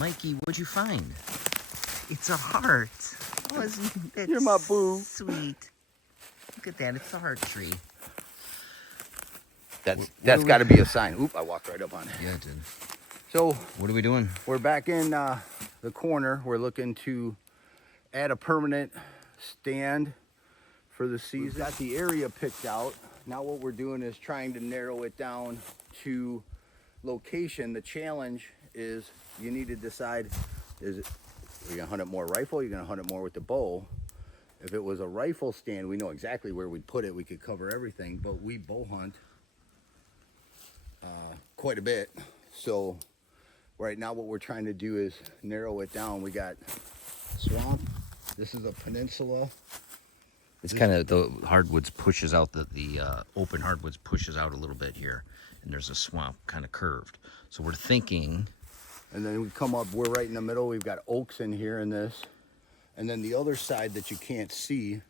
Mikey, what'd you find? It's a heart. Oh, isn't that You're my boo. sweet? Look at that. It's a heart tree. That's got to be a sign. Oop, I walked right up on it. Yeah, it did. So What are we doing? we're back in the corner. We're looking to add a permanent stand for the season. We've got the area picked out. Now what we're doing is trying to narrow it down to location. The challenge is you need to decide, is it, you're gonna hunt it more rifle, you're gonna hunt it more with the bow. If it was a rifle stand, we know exactly where we'd put it. We could cover everything, but we bow hunt quite a bit. So right now what we're trying to do is narrow it down. We got swamp. This is a peninsula. It's kind of the hardwoods pushes out the open hardwoods pushes out a little bit here, and there's a swamp kind of curved. So we're thinking, And then we come up, we're right in the middle. We've got oaks in here in this. And then the other side that you can't see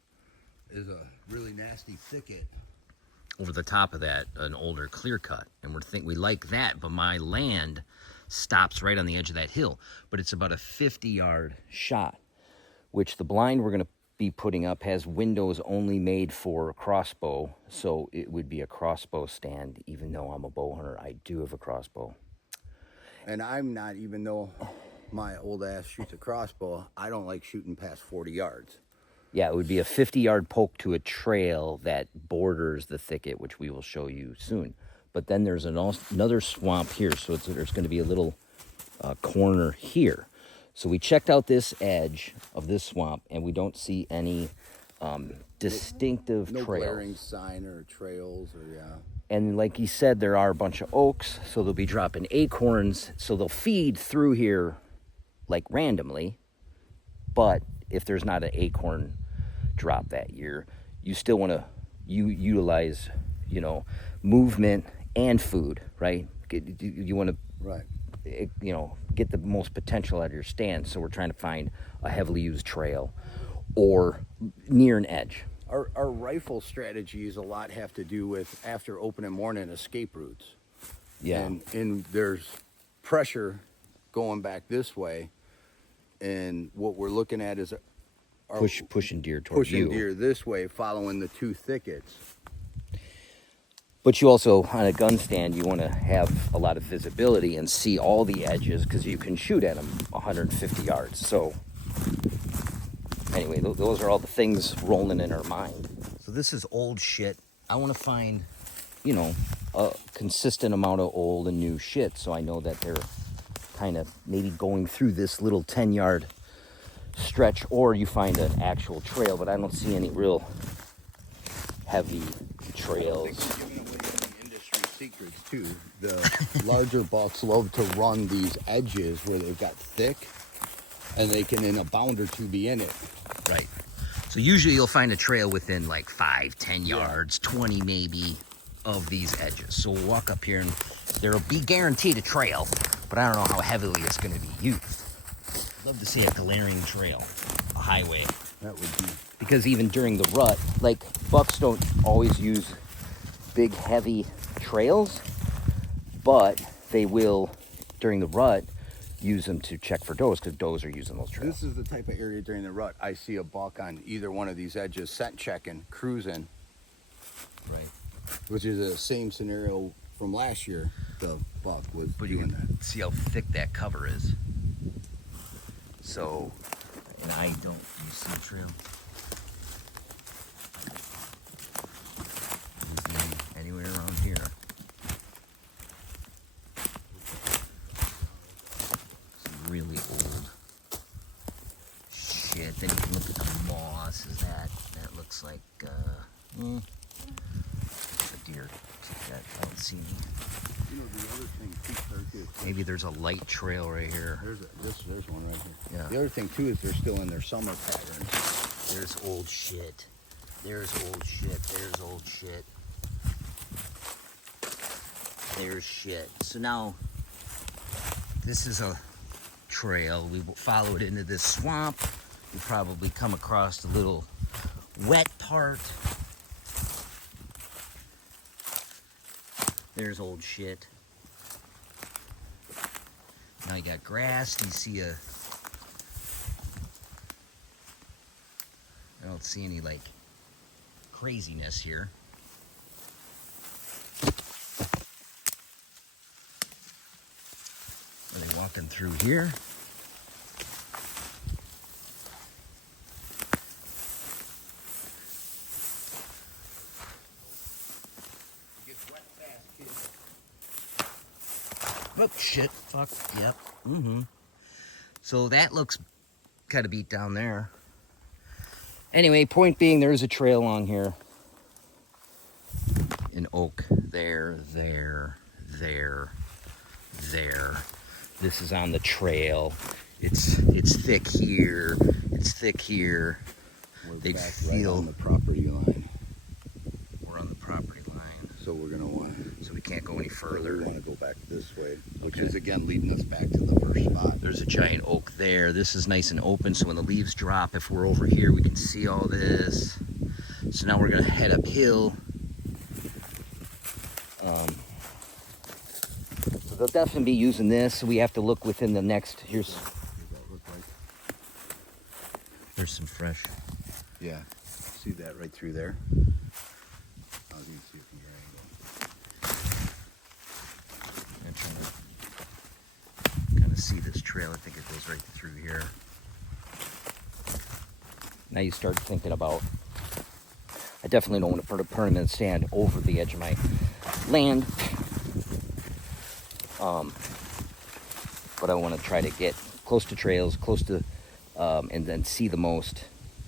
is a really nasty thicket. over the top of that, an older clear cut, and we like that, but my land stops right on the edge of that hill, but it's about a 50-yard shot, which the blind we're going to be putting up has windows only made for a crossbow, so it would be a crossbow stand. Even though I'm a bow hunter, I do have a crossbow. And I'm not, even though my old ass shoots a crossbow, I don't like shooting past 40 yards. Yeah, it would be a 50-yard poke to a trail that borders the thicket, which we will show you soon. But then there's another swamp here, so there's going to be a little corner here. So we checked out this edge of this swamp, and we don't see any distinctive No trails. glaring sign or trails or, yeah. And like he said, there are a bunch of oaks, so they'll be dropping acorns, so they'll feed through here like randomly. But if there's not an acorn drop that year, you still want to utilize, movement and food, right? You want to, Right. Get the most potential out of your stand. So we're trying to find a heavily used trail or near an edge. Our rifle strategies a lot have to do with after open and morning escape routes. Yeah. And there's pressure going back this way. And what we're looking at is Pushing deer towards you. pushing deer this way, following the two thickets. But you also, on a gun stand, you want to have a lot of visibility and see all the edges because you can shoot at them 150 yards. So anyway, those are all the things rolling in our mind. So this is old shit. I want to find, a consistent amount of old and new shit, so I know that they're kind of maybe going through this little 10-yard stretch, or you find an actual trail, but I don't see any real heavy trails. Giving away any industry secrets too. The larger bucks love to run these edges where they've got thick, and they can in a bound or two be in it. Right. So usually you'll find a trail within like 5-10 yards, 20 maybe, of these edges. So we'll walk up here and there'll be guaranteed a trail, but I don't know how heavily it's going to be used. I'd love to see a glaring trail, a highway. That would be. Because even during the rut, like bucks don't always use big heavy trails, but they will, during the rut, use them to check for does, because does are using those trails. This is the type of area during the rut I see a buck on either one of these edges, scent checking, cruising, Right. which is the same scenario from last year. The buck was But you doing can that. see how thick that cover is. So, and I don't, you see the trail? Anywhere around here. Some really old shit. Then you can look at the moss. Is that looks like a deer. I don't see any. You know, the other thing too, Kirk, is Maybe there's a light trail right here. there's one right here. Yeah. The other thing too is they're still in their summer patterns. There's old shit. There's old shit. There's old shit. There's shit. So now, this is a trail. We will follow it into this swamp. We'll probably come across a little wet part. There's old shit. Now you got grass. You see a... I don't see any, like, craziness here. Are they walking through here? Oh, shit. Fuck. Yep. Mm-hmm. So that looks kind of beat down there. Anyway, point being, there's a trail along here. An oak. There. This is on the trail. It's thick here. It's thick here. We're back right on the property line. We're on the property line. So we're gonna want. So we can't go any further. We want to go back this way, which Okay. is again leading us back to the first spot. There's a giant oak there. This is nice and open, so when the leaves drop, if we're over here, we can see all this. So now we're gonna head uphill. So they'll definitely be using this. We have to look within the next. What does that look like? There's some fresh. Yeah, see that right through there. I was gonna see it from your angle. I'm trying to kind of see this trail. I think it goes right through here. Now you start thinking about. I definitely don't want to put a permanent stand over the edge of my land. But I want to try to get close to trails, close to, and then see the most,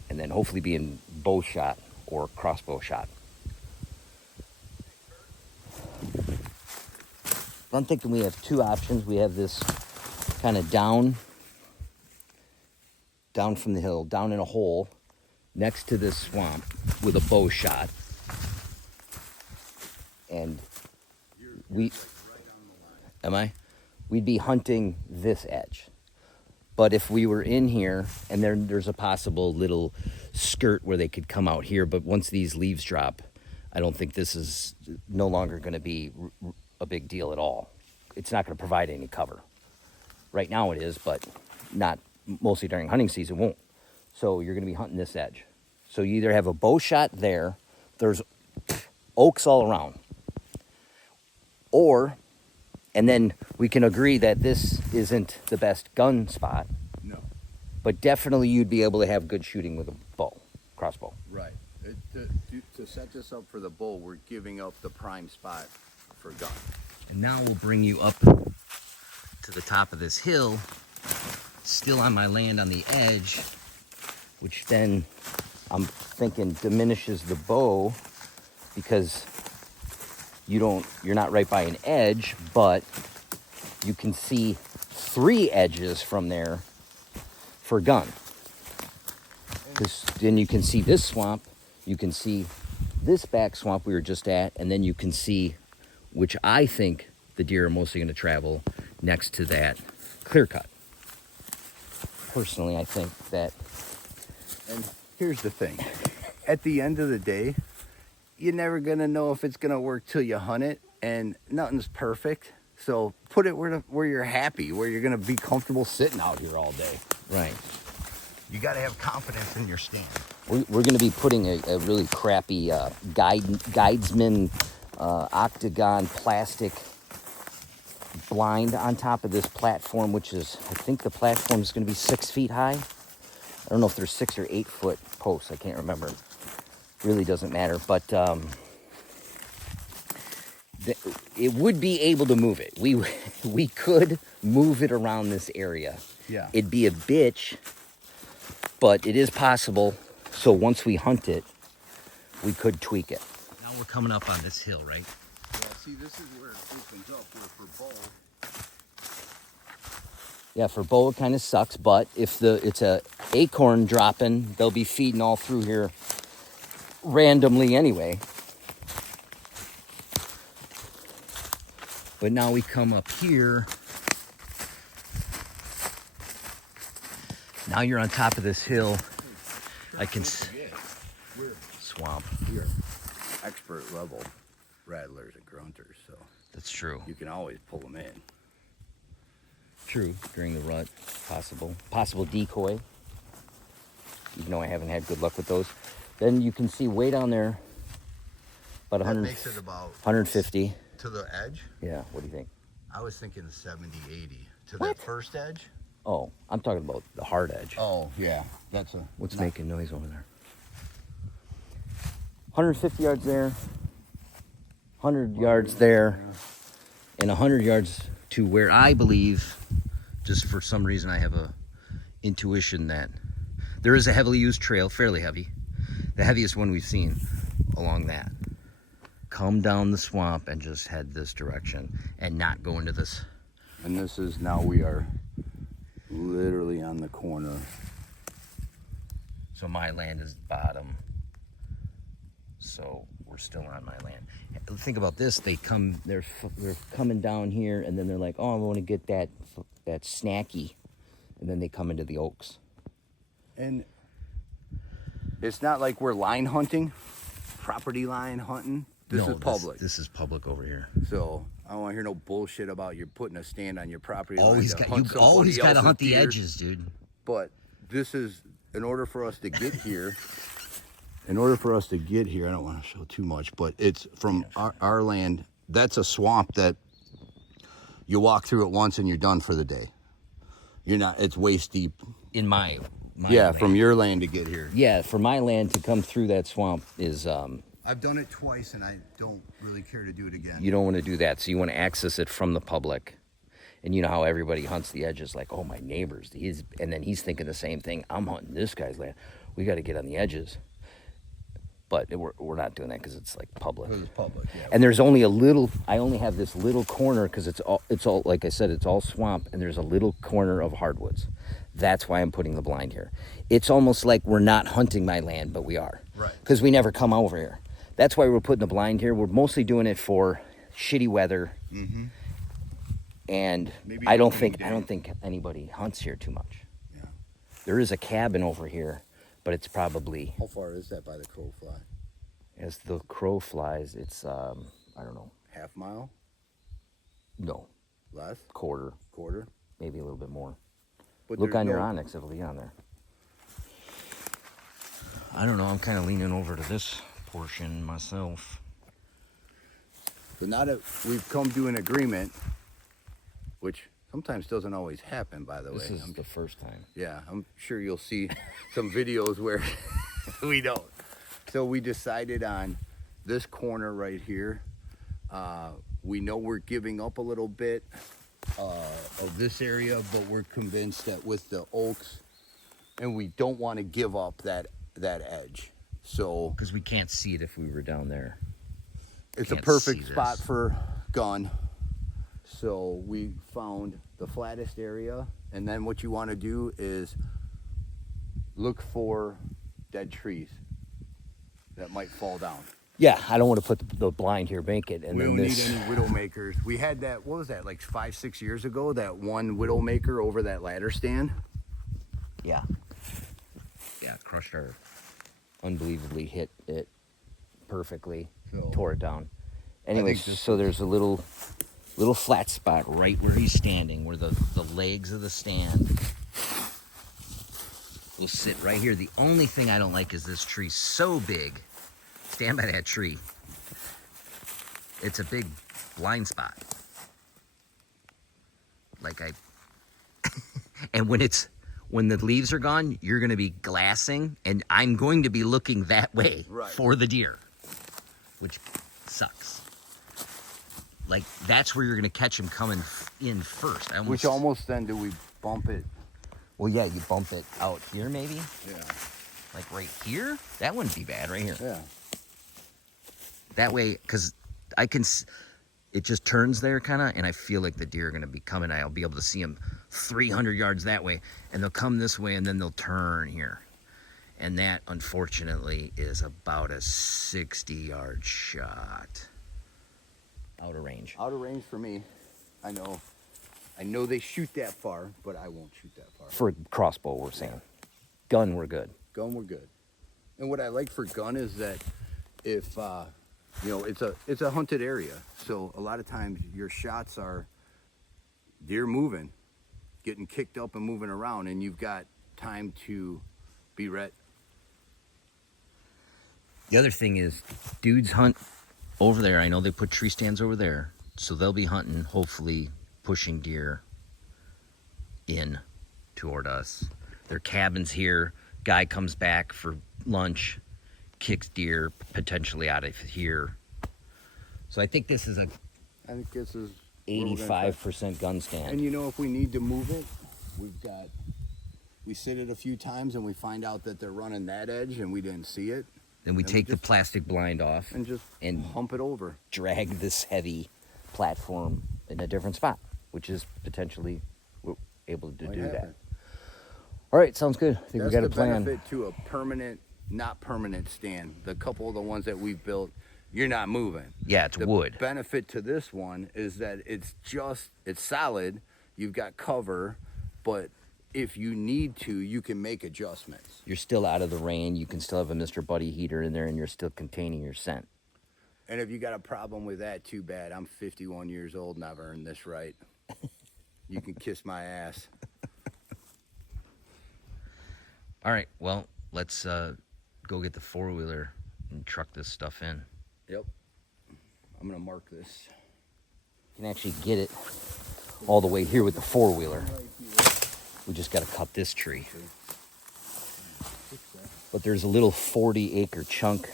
and then hopefully be in bow shot or crossbow shot. I'm thinking we have two options. We have this kind of down from the hill, down in a hole next to this swamp with a bow shot. And am I? We'd be hunting this edge. But if we were in here, and there's a possible little skirt where they could come out here, but once these leaves drop, I don't think this is no longer going to be a big deal at all. It's not going to provide any cover. Right now it is, but not mostly during hunting season, won't. So you're going to be hunting this edge. So you either have a bow shot there, there's oaks all around, or, and then we can agree that this isn't the best gun spot, No. but definitely you'd be able to have good shooting with a bow, crossbow. Right. To set this up for the bull, we're giving up the prime spot for gun. And now we'll bring you up to the top of this hill, still on my land on the edge, which then I'm thinking diminishes the bow because you're not right by an edge, but you can see 3 edges from there for gun. Because then you can see this swamp, you can see this back swamp we were just at, and then you can see, which I think the deer are mostly going to travel next to that clear cut. Personally, I think that. And here's the thing. At the end of the day, you're never going to know if it's going to work till you hunt it, and nothing's perfect. So put it where you're happy, where you're going to be comfortable sitting out here all day. Right. You got to have confidence in your stand. We're going to be putting a really crappy Guidesman octagon plastic blind on top of this platform, which is, I think the platform is going to be 6 feet high. I don't know if there's 6 or 8 foot posts. I can't remember. Really doesn't matter, but it would be able to move it. We could move it around this area. Yeah. It'd be a bitch, but it is possible. So once we hunt it, we could tweak it. Now we're coming up on this hill, right? Yeah, see, this is where it opens up, where for bow. Yeah, for bow it kind of sucks, but if it's a acorn dropping, they'll be feeding all through here randomly anyway. But now we come up here. Now you're on top of this hill. I can swamp. We're expert level rattlers and grunters, so That's true. you can always pull them in. True, during the rut, possible decoy. Even though I haven't had good luck with those. Then you can see way down there, about That 100, makes it about 150. to the edge. Yeah, what do you think? I was thinking 70, 80 to What? that first edge. Oh, I'm talking about the hard edge. Oh yeah, that's a. What's making noise over there? 150 yards there, 100 yards there, and 100 yards to where I believe, just for some reason I have a intuition that there is a heavily used trail, fairly heavy, the heaviest one we've seen along that. Come down the swamp and just head this direction and not go into this. And this is now we are literally on the corner. So my land is bottom. So we're still on my land. Think about this. They're coming down here, and then they're like, oh, I want to get that snacky, and then they come into the oaks. And it's not like we're line hunting, property line hunting. This is public. This is public over here. So I don't want to hear no bullshit about you're putting a stand on your property line. Always to got hunt you. Always got to somebody hunt the else's deer. edges, dude. But this is in order for us to get here. In order for us to get here, I don't want to show too much, but it's from our land. That's a swamp that you walk through it once and you're done for the day. You're not. It's waist deep. In my Yeah, land. from your land to get here. Yeah, for my land to come through that swamp is I've done it twice, and I don't really care to do it again. you don't want to do that. So you want to access it from the public. And you know how everybody hunts the edges, like, oh, my neighbor's, and then he's thinking the same thing. I'm hunting this guy's land. We got to get on the edges. But we're not doing that because it's like public. Because it's public, yeah. And there's only a little. I only have this little corner because it's all like I said, it's all swamp, and there's a little corner of hardwoods. That's why I'm putting the blind here. It's almost like we're not hunting my land, but we are. Right. Because we never come over here. That's why we're putting the blind here. We're mostly doing it for shitty weather. Mm-hmm. And Maybe I don't rainy think day. anybody hunts here too much. Yeah. There is a cabin over here, but it's probably, How far is that by the crow fly? as the crow flies, it's I don't know. Half mile? No, Less? quarter, Quarter? maybe a little bit more. But Look there's on your no- Onyx, it'll be on there. I don't know, I'm kind of leaning over to this portion myself. So now that we've come to an agreement, which sometimes doesn't always happen, by the This way. is the first time. Yeah, I'm sure you'll see some videos where we don't. So we decided on this corner right here. We know we're giving up a little bit of this area, but we're convinced that with the oaks, and we don't want to give up that edge. So Because we can't see it if we were down there. it's a Can't perfect see spot this. for gun. So we found the flattest area, and then what you want to do is look for dead trees that might fall down. Yeah, I don't want to put the blind here, make it, and We then don't this. need any widowmakers. We had that, what was that, like 5-6 years ago, that one widowmaker over that ladder stand. Yeah. Yeah, crushed our. Unbelievably hit it perfectly, So, tore it down. Anyways, think this so there's a little flat spot right where he's standing, where the legs of the stand will sit right here. The only thing I don't like is this tree so big. Stand by that tree. It's a big blind spot. And when the leaves are gone, you're going to be glassing, and I'm going to be looking that way Right. for the deer, which sucks. Like, that's where you're going to catch him coming in first. Which almost then do we bump it? Well, yeah, you bump it out here maybe, Yeah. like right here. That wouldn't be bad, right here. Yeah. That way, because it just turns there kind of, and I feel like the deer are going to be coming. I'll be able to see them 300 yards that way, and they'll come this way, and then they'll turn here. And that, unfortunately, is about a 60-yard shot. Out of range. Out of range for me. I know they shoot that far, but I won't shoot that far. For crossbow, we're saying. Gun, we're good. Gun, we're good. And what I like for gun is that if it's a hunted area, so a lot of times your shots are deer moving, getting kicked up and moving around, and you've got time to be ready. The other thing is, dudes hunt over there. I know they put tree stands over there, so they'll be hunting, hopefully pushing deer in toward us. Their cabin's here. Guy comes back for lunch, kicks deer potentially out of here. So I think this is a I think this is where we're gonna try. 85% gun stand. And you know, if we need to move it, we sit it a few times and we find out that they're running that edge and we didn't see it. Then we and take we the just- plastic blind off And just and hump it over. drag this heavy platform in a different spot, which is potentially we're able to Might do that. happen. All right, sounds good. I think That's we got the a plan. benefit to a permanent, not permanent stand. The couple of the ones that we've built, you're not moving. Yeah, it's The wood. benefit to this one is that it's solid. You've got cover, but if you need to, you can make adjustments. You're still out of the rain. You can still have a Mr. Buddy heater in there, and you're still containing your scent. And if you got a problem with that, too bad. I'm 51 years old and I've earned this right. You can kiss my ass. All right, well, let's go get the four-wheeler and truck this stuff in. Yep. I'm gonna mark this. You can actually get it all the way here with the four-wheeler. We just got to cut this tree. But there's a little 40-acre chunk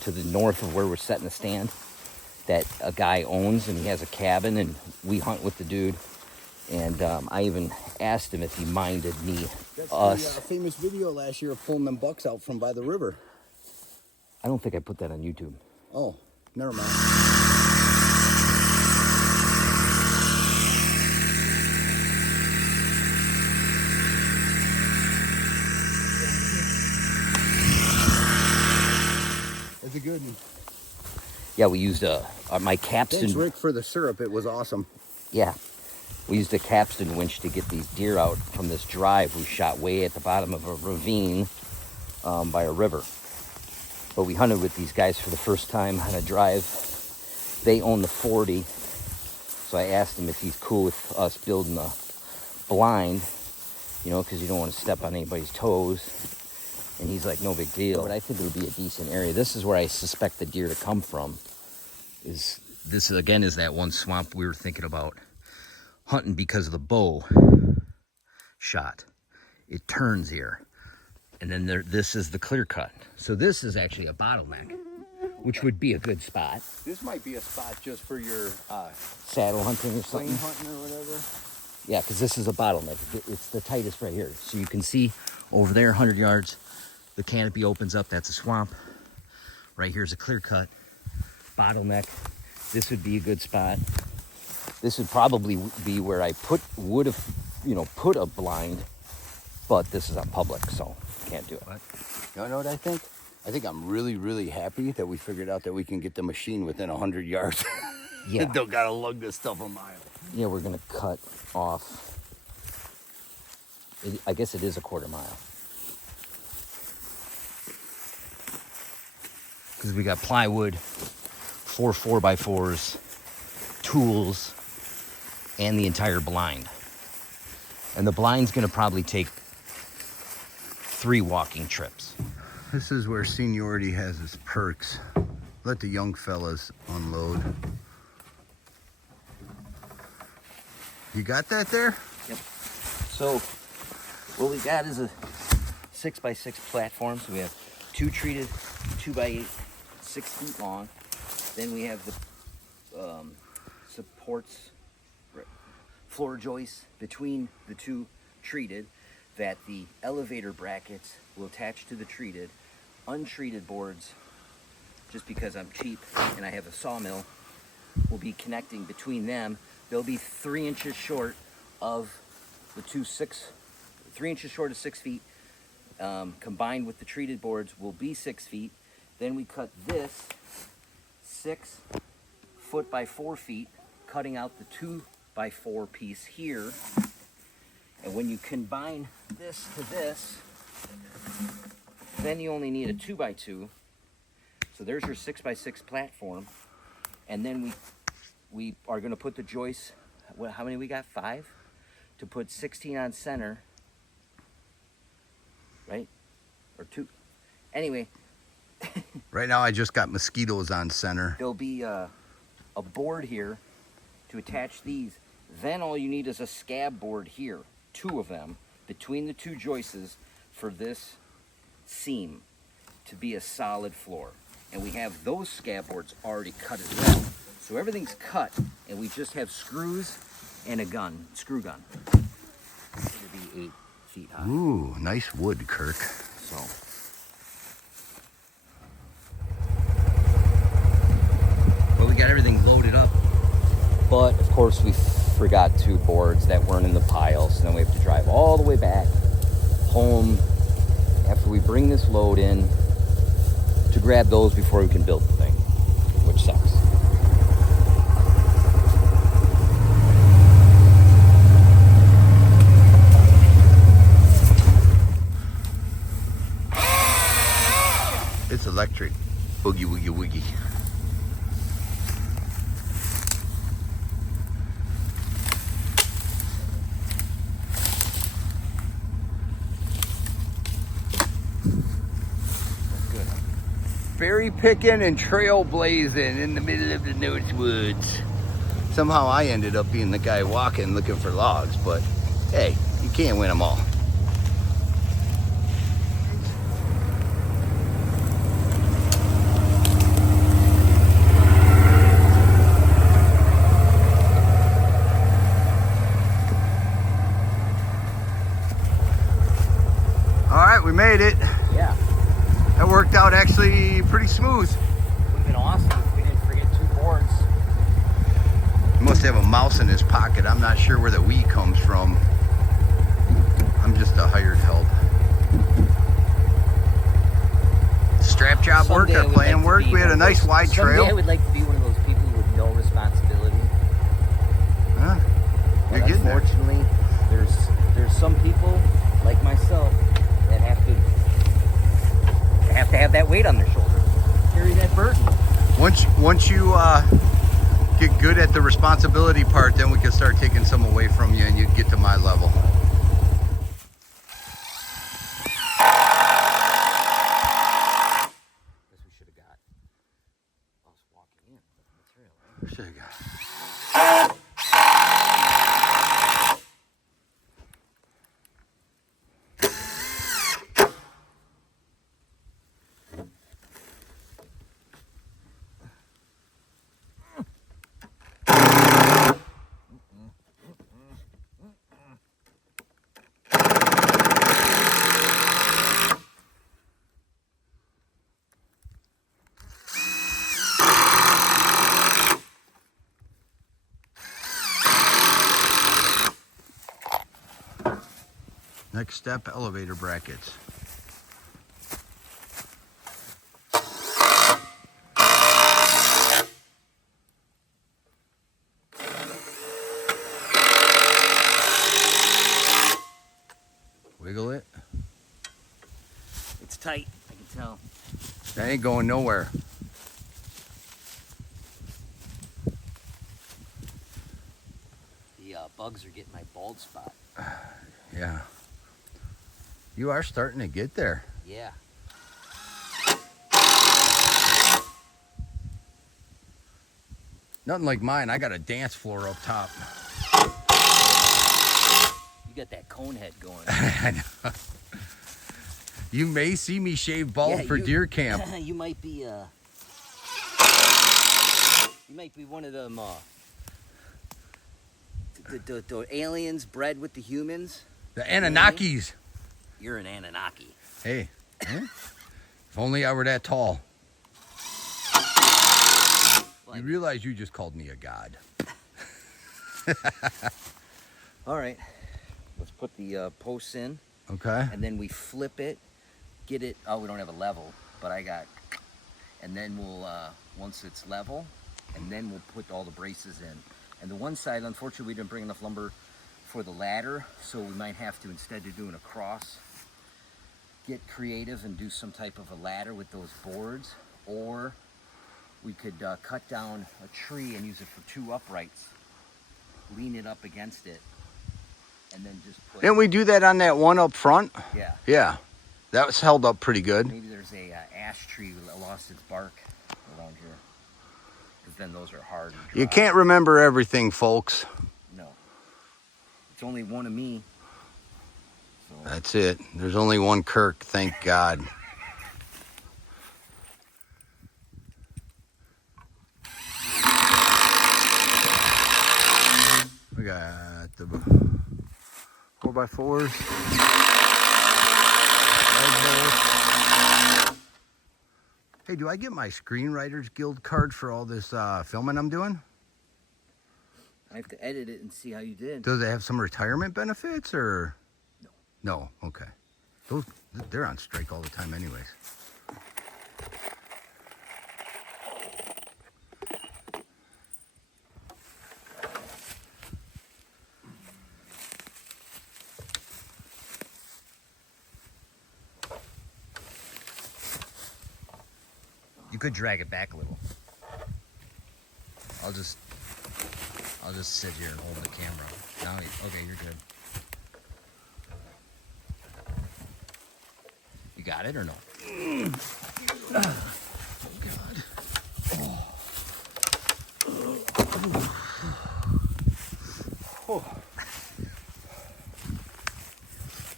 to the north of where we're setting the stand that a guy owns, and he has a cabin, and we hunt with the dude. And I even asked him if he minded me, us. The famous video last year of pulling them bucks out from by the river. I don't think I put that on YouTube. Oh, never mind. That's a good one. Yeah, we used my Thanks, capstan. Rick, for the syrup. It was awesome. Yeah, we used a capstan winch to get these deer out from this drive we shot way at the bottom of a ravine by a river. But we hunted with these guys for the first time on a drive. They own the 40, so I asked him if he's cool with us building a blind, you know, because you don't want to step on anybody's toes. And he's like, no big deal. But I think it would be a decent area. This is where I suspect the deer to come from. This again is that one swamp we were thinking about hunting because of the bow shot. It turns here. And then this is the clear cut. So this is actually a bottleneck, which would be a good spot. This might be a spot just for your Saddle hunting or plane something. hunting or whatever. Yeah, because this is a bottleneck. It's the tightest right here. So you can see over there, 100 yards, the canopy opens up. That's a swamp. Right here's a clear cut. Bottleneck. This would be a good spot. This would probably be where I would have put a blind, but this is on public, so can't do it. You know what I think? I think I'm really, really happy that we figured out that we can get the machine within 100 yards. Yeah. Don't gotta lug this stuff a mile. Yeah, we're gonna cut off. I guess it is a quarter mile. Because we got plywood, 4 4x4s, tools, and the entire blind. And the blind's gonna probably take 3 walking trips. This is where seniority has its perks. Let the young fellas unload. You got that there? Yep. So what we got is a 6x6 platform. So we have 2 treated 2x8, 6 feet long. Then we have the supports, floor joists between the 2 treated that the elevator brackets will attach to the treated. Untreated boards, just because I'm cheap and I have a sawmill, will be connecting between them. They'll be 3 inches short of the 3 inches short of 6 feet. Combined with the treated boards will be 6 feet. Then we cut this 6 foot by 4 feet, cutting out the 2x4 piece here. And when you combine this to this, then you only need a 2x2. So there's your 6x6 platform. And then we are going to put the joists, how many we got? 5? to put 16 on center, right? Or 2. Anyway, Right now I just got mosquitoes on center. there'll be a board here to attach these. Then all you need is a scab board here, 2 of them, between the 2 joists for this seam to be a solid floor. And we have those scab boards already cut as well. So everything's cut, and we just have screws and a gun, screw gun. It'll be 8 feet high. Ooh, nice wood, Kirk. So. But we got everything loaded up. But of course we forgot 2 boards that weren't in the pile, so then we have to drive all the way back home after we bring this load in to grab those before we can build the thing, which sucks. It's electric. Boogie, woogie, woogie. Good. Berry picking and trailblazing in the middle of the North Woods. Somehow I ended up being the guy walking looking for logs, but hey, you can't win them all. All right, we made it. Yeah. That worked out actually pretty smooth. Would have been awesome if we didn't forget 2 boards. He must have a mouse in his pocket. I'm not sure where the we comes from. I'm just a hired help. Strap job work, Someday I our would plan like to worked. be We had a one of nice those- wide Someday I trail. would like to be one of those people with no responsibility. Huh? You're But getting there. unfortunately, there's some people like myself that have to have that weight on their shoulders, carry that burden. Once you get good at the responsibility part, then we can start taking some away from you and you'd get to my level. Guess we should have got us walking in with the material. Right? Should have got. Next step, elevator brackets. Wiggle it. It's tight, I can tell. That ain't going nowhere. The bugs are getting my bald spot. Yeah. You are starting to get there. Yeah. Nothing like mine. I got a dance floor up top. You got that cone head going. I know. You may see me shave bald Yeah, for you- deer camp. You might be one of them the aliens bred with the humans. The Anunnakis. You're an Anunnaki. Hey, if only I were that tall. Well, You realize you just called me a god. all right. Let's put the posts in, Okay. and then we flip it, get it. Oh, we don't have a level, but I got. And then we'll once it's level, and then we'll put all the braces in. And the one side, unfortunately, we didn't bring enough lumber for the ladder, so we might have to, instead of doing a cross, get creative and do some type of a ladder with those boards, or we could cut down a tree and use it for 2 uprights, lean it up against it, and then just put. Didn't we do that on that one up front? Yeah. Yeah, that was held up pretty good. Maybe there's a ash tree that lost its bark around here. Because then those are hard and dry. You can't remember everything, folks. No. It's only one of me. So. That's it. There's only one Kirk, thank God. We got the 4x4s. Hey, do I get my Screenwriters Guild card for all this filming I'm doing? I have to edit it and see how you did. Does it have some retirement benefits or? No. No, okay. They're on strike all the time anyways. You could drag it back a little. I'll just sit here and hold the camera. Now, okay, you're good. You got it or no? Oh God. Oh.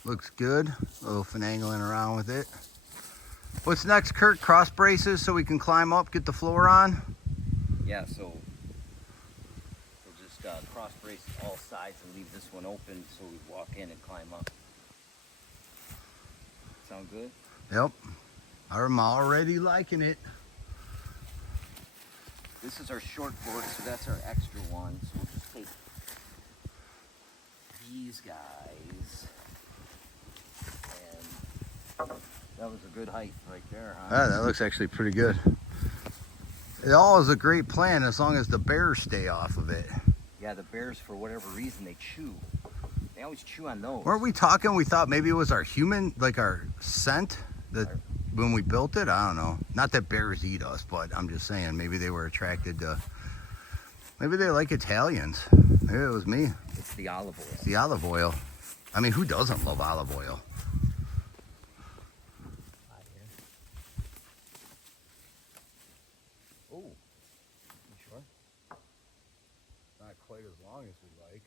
Looks good. A little finagling around with it. What's next, Kurt? Cross braces so we can climb up, get the floor on? Yeah, so we'll just cross brace all sides and leave this one open so we walk in and climb up. Sound good? Yep. I'm already liking it. This is our short board, so that's our extra one. So we'll just take these guys. And that was a good height right there, huh? Ah, that looks actually pretty good. It all is a great plan as long as the bears stay off of it. Yeah, the bears, for whatever reason, they chew. They always chew on those. Weren't we talking? We thought maybe it was our human, like our scent that when we built it. I don't know. Not that bears eat us, but I'm just saying maybe they were attracted to. Maybe they like Italians. Maybe it was me. It's the olive oil. It's the olive oil. I mean, who doesn't love olive oil? Oh, you sure? Not quite as long as we like.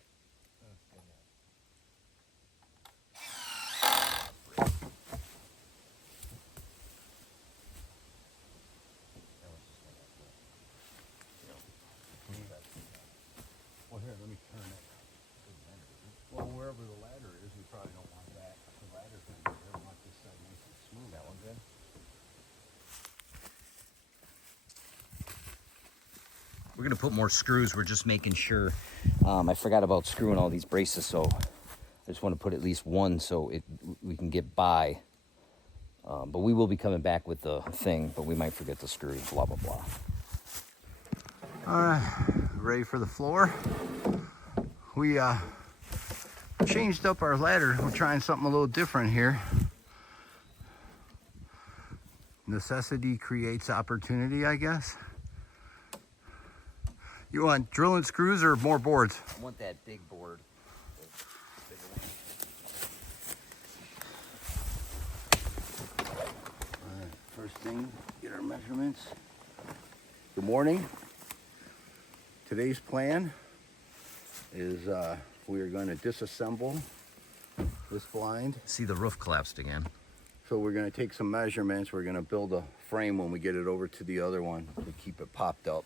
Well, here, let me turn it. Well, wherever the ladder is, we probably don't want that. The ladder's gonna be there. We want this side nice and smooth. That one good? We're gonna put more screws. We're just making sure. I forgot about screwing all these braces, so I just want to put at least one so we can get by. But we will be coming back with the thing, but we might forget the screws, blah, blah, blah. All right, ready for the floor. We changed up our ladder. We're trying something a little different here. Necessity creates opportunity, I guess. You want drilling screws or more boards? I want that big board. All right, first thing, get our measurements. Good morning. Today's plan is we are going to disassemble this blind. See, the roof collapsed again. So we're going to take some measurements. We're going to build a frame when we get it over to the other one to keep it popped up.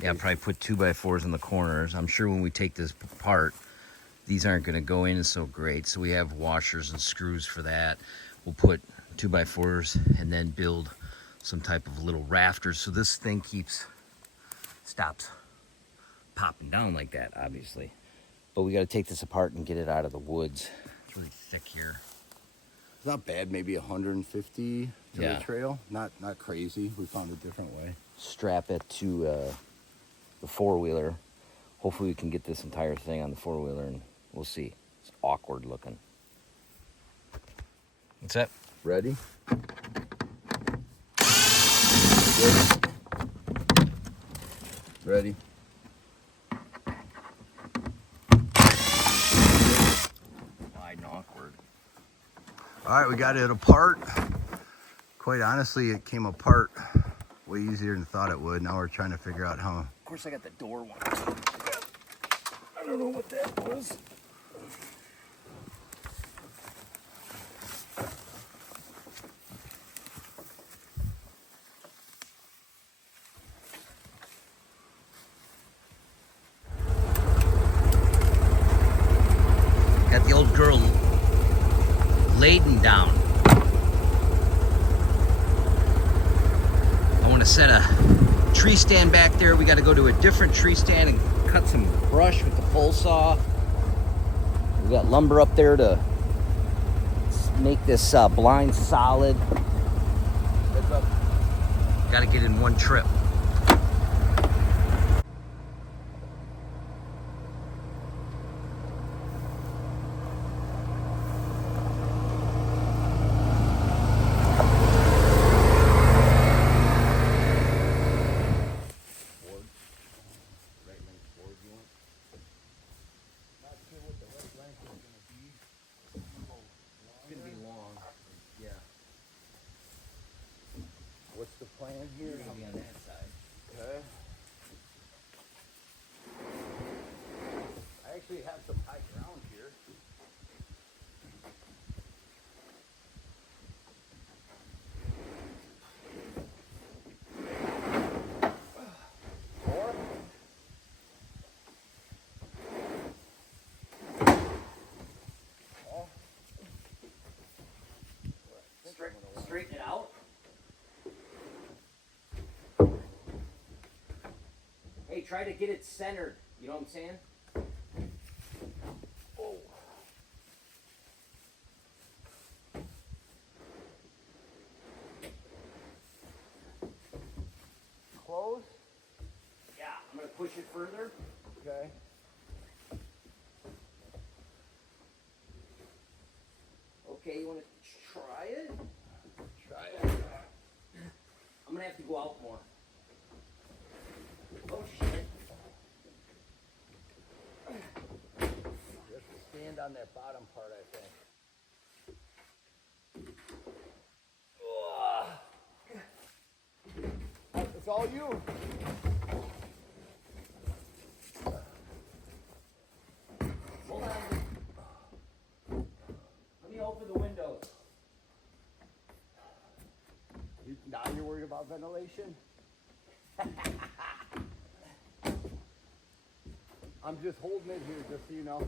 Yeah, probably put 2x4s in the corners. I'm sure when we take this apart, these aren't going to go in so great. So we have washers and screws for that. We'll put 2x4s and then build some type of little rafters. So this thing stops popping down like that, obviously. But we got to take this apart and get it out of the woods. It's really thick here. It's not bad, maybe 150 to Yeah. the trail. Not crazy. We found a different way. Strap it to the four-wheeler. Hopefully we can get this entire thing on the four-wheeler, and we'll see. It's awkward looking. What's that? Ready? Ready? All right, we got it apart. Quite honestly, it came apart way easier than I thought it would. Now we're trying to figure out how. Of course, I got the door one. I don't know what that was. Got the old girl laden down. I want to set a tree stand back there. We got to go to a different tree stand and cut some brush with the pole saw. We got lumber up there to make this blind solid. Got to get in one trip. What's the plan here? It'll be on that side. Okay. I actually have some high ground here. Straighten it out. Hey, try to get it centered. You know what I'm saying? Oh. Close. Yeah, I'm gonna push it further. Okay. Okay, you wanna try it? Try it. I'm gonna have to go out more. Oh shit. Just stand on that bottom part, I think. It's all you. Hold on. Let me open the windows. Now you're worried about ventilation? I'm just holding it here, just so you know.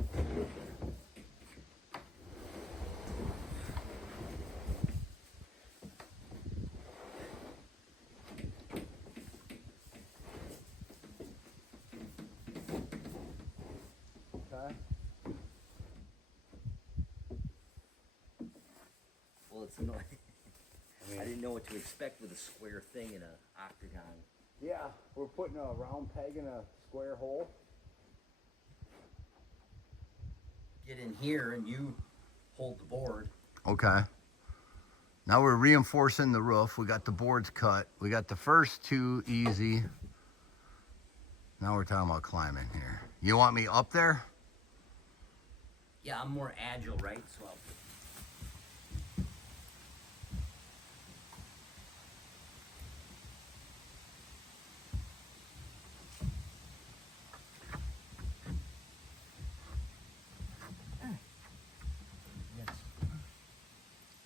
Okay. Well, it's annoying. I didn't know what to expect with a square thing in an octagon. Yeah, we're putting a round peg in a square hole. Get in here and you hold the board. Okay. Now we're reinforcing the roof. We got the boards cut. We got the first two easy. Now we're talking about climbing here. You want me up there? Yeah, I'm more agile, right? So I'll...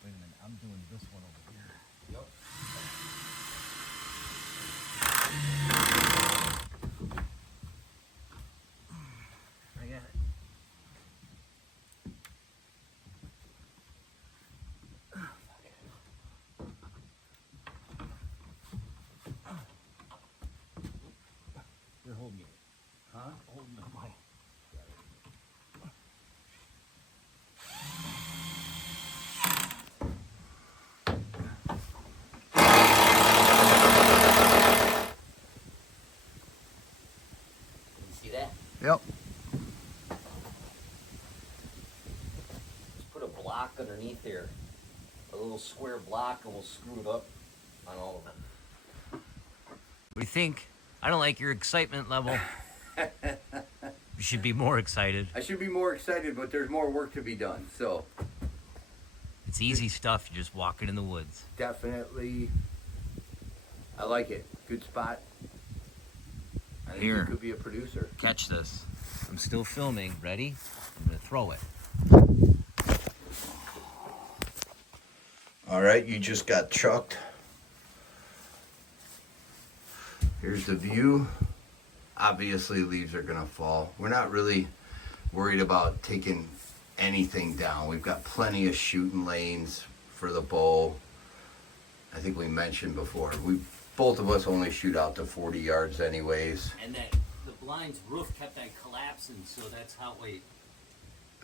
Wait a minute, I'm doing this one over here. Yep. I got it. You're holding it. Huh? Holding it. My... You see that? Yep. Just put a block underneath here. A little square block, and we'll screw it up on all of them. What do you think? I don't like your excitement level. You should be more excited. I should be more excited, but there's more work to be done, so. It It's easy stuff. You just walk it in the woods. Definitely, I like it. Good spot. I think Here. you could be a producer. Catch this. I'm still filming. Ready? I'm gonna throw it. All right, you just got chucked. Here's the view. Obviously, leaves are gonna fall. We're not really worried about taking anything down. We've got plenty of shooting lanes for the bow. I think we mentioned before, both of us only shoot out to 40 yards anyways. And that the blind's roof kept on collapsing, so that's how we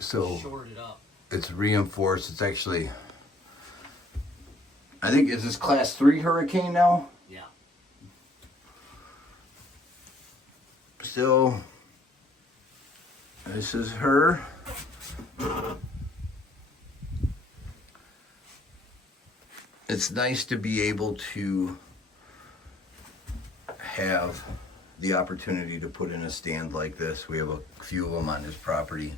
shorted up. It's reinforced. It's actually, I think, is this class 3 hurricane now? Yeah. So, this is her. It's nice to be able to have the opportunity to put in a stand like this. We have a few of them on this property.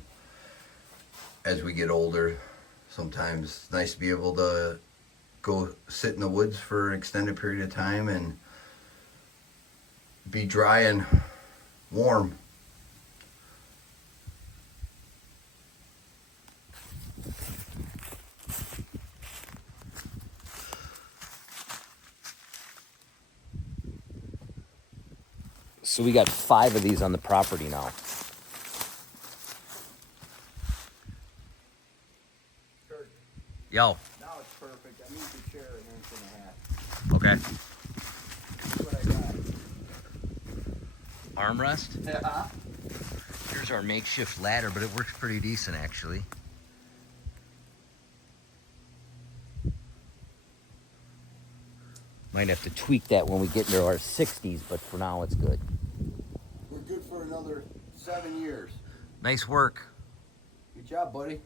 As we get older, sometimes it's nice to be able to go sit in the woods for an extended period of time and be dry and warm. So we got 5 of these on the property now. Yo. Now it's perfect. I moved the chair 1.5 inches. Okay. That's what I Armrest. got. Yeah. Here's our makeshift ladder, but it works pretty decent actually. Might have to tweak that when we get into our 60s, but for now it's good. We're good for another 7 years. Nice work. Good job, buddy.